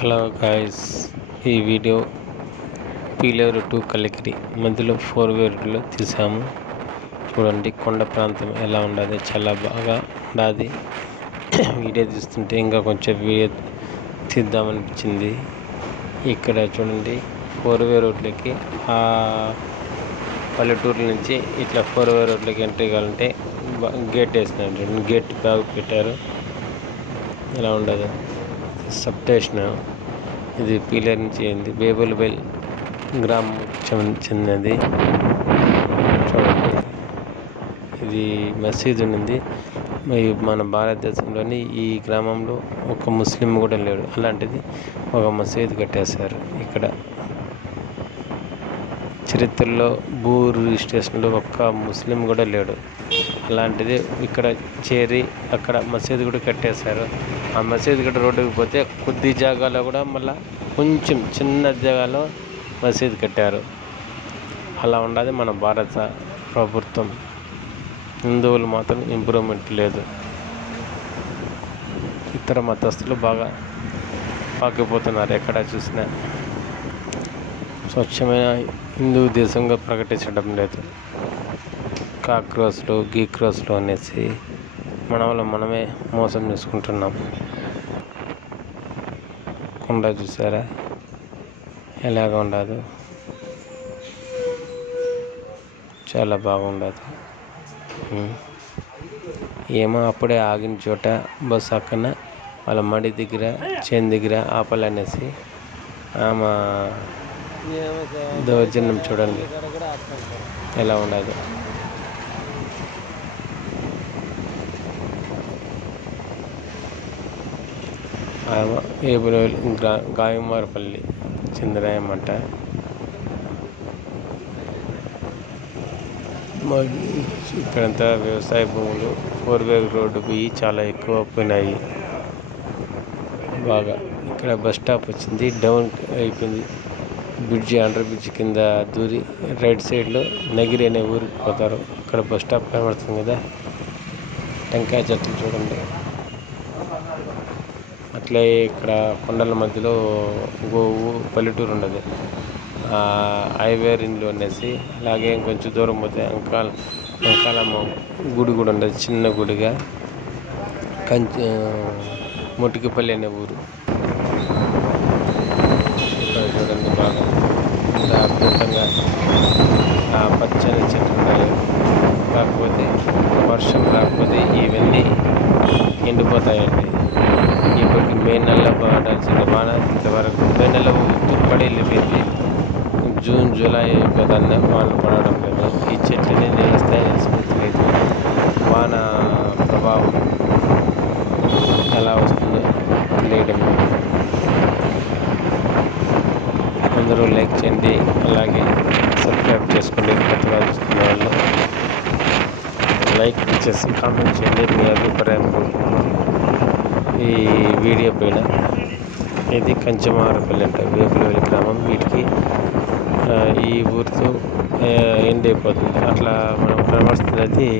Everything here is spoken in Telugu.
హలో గాయ్స్, ఈ వీడియో పీలేరు టు కలికిరి మధ్యలో 4-వే రోడ్లో తీసాము. చూడండి కొండ ప్రాంతం ఎలా ఉండదు, చాలా బాగా ఉండదు. వీడియో తీస్తుంటే ఇంకా కొంచెం వీడియో తీద్దామనిపించింది. ఇక్కడ చూడండి 4-వే రోడ్లకి ఆ పల్లెటూరు నుంచి ఇట్లా 4-వే రోడ్లకి ఎంట్రీ కావాలంటే గేట్ వేసినారు. చూడండి, గేట్ బాగా పెట్టారు. ఎలా ఉండదు సబ్ స్టేషన్. ఇది పీలేరు నుంచి అయింది, బేబుల్బెల్ గ్రామం చెందినది. చూడండి, ఇది మసీదు ఉంది. మన భారతదేశంలోని ఈ గ్రామంలో ఒక ముస్లిం కూడా లేడు, అలాంటిది ఒక మసీదు కట్టేశారు. ఇక్కడ చరిత్రలో భూ రిజిస్ట్రేషన్లో ఒక్క ముస్లిం కూడా లేడు, అలాంటిది ఇక్కడ చేరి అక్కడ మసీదు కూడా కట్టేశారు. ఆ మసీదు కూడా రోడ్డుకి పోతే కొద్ది జాగాలో కూడా మళ్ళీ కొంచెం చిన్న జాగాలో మసీదు కట్టారు. అలా ఉండదు మన భారత ప్రభుత్వం. హిందువులు మాత్రం ఇంప్రూవ్మెంట్ లేదు. ఇతర మతస్థులు బాగా పాకిపోతున్నారు. ఎక్కడ చూసినా స్వచ్ఛమైన హిందూ దేశంగా ప్రకటించడం లేదు. కాక్రోచ్లు గీక్రోచ్లు అనేసి మనమే మోసం చేసుకుంటున్నాం. కొండ చూసారా ఎలాగ ఉండదు, చాలా బాగుండదు. ఏమో అప్పుడే ఆగిన చోట బస్సు అక్కన వాళ్ళ మడి దగ్గర చేను దగ్గర ఆపాలనేసి ఆమె దౌర్జన్యం. చూడండి ఎలా ఉండదు. గాయమారపల్లి చంద్రాయమంట. ఇక్కడంతా వ్యవసాయ భూములు 4-వే రోడ్డు పోయి చాలా ఎక్కువ పోయినాయి బాగా. ఇక్కడ బస్ స్టాప్ వచ్చింది, డౌన్ అయిపోయింది. అండర్ బ్రిడ్జ్ కింద దూరి రైట్ సైడ్లో నగిరి అనే ఊరికి పోతారు. అక్కడ బస్ స్టాప్ కనబడుతుంది కదా, టెంకాయ చెట్లు చూడండి. అట్లే ఇక్కడ కొండల మధ్యలో పల్లెటూరు ఉండదు, హైవే రింగ్లో అనేసి. అలాగే కొంచెం దూరం పోతే అంకాలమ్మ గుడి కూడా ఉండదు, చిన్న గుడిగా. మొటికిపల్లి అనే ఊరు. ఇక్కడ చూడండి బాగా ఇంత అద్భుతంగా పచ్చని చెట్లు ఉన్నాయి. కాకపోతే వర్షం రాకపోతే ఇవన్నీ ఎండిపోతాయండి. ఇప్పటికి మే నెలలో పడాల్సిన వాన ఇంతవరకు మే నెల పడి వెళ్ళిపోయింది. జూన్ జూలై అయిపోతానే వాన పడడం లేదు. ఈ చెట్లని నేస్తాయని స్మృతిలేదు. వాన ప్రభావం ఎలా వస్తుందో తెలియడం. అందరూ లైక్ చేయండి, అలాగే సబ్స్క్రైబ్ చేసుకోండి. కొత్తగా చూస్తున్న వాళ్ళు లైక్ చేసి కామెంట్ చేయండి మీ అభిప్రాయం ఈ వీడియో పైన. ఇది కంచమారపల్లి అంట, బేబుల్బెల్ గ్రామం. వీటికి ఈ ఊరితో ఎండ్ అయిపోతుంది. అట్లా మనం కనబడుతున్నది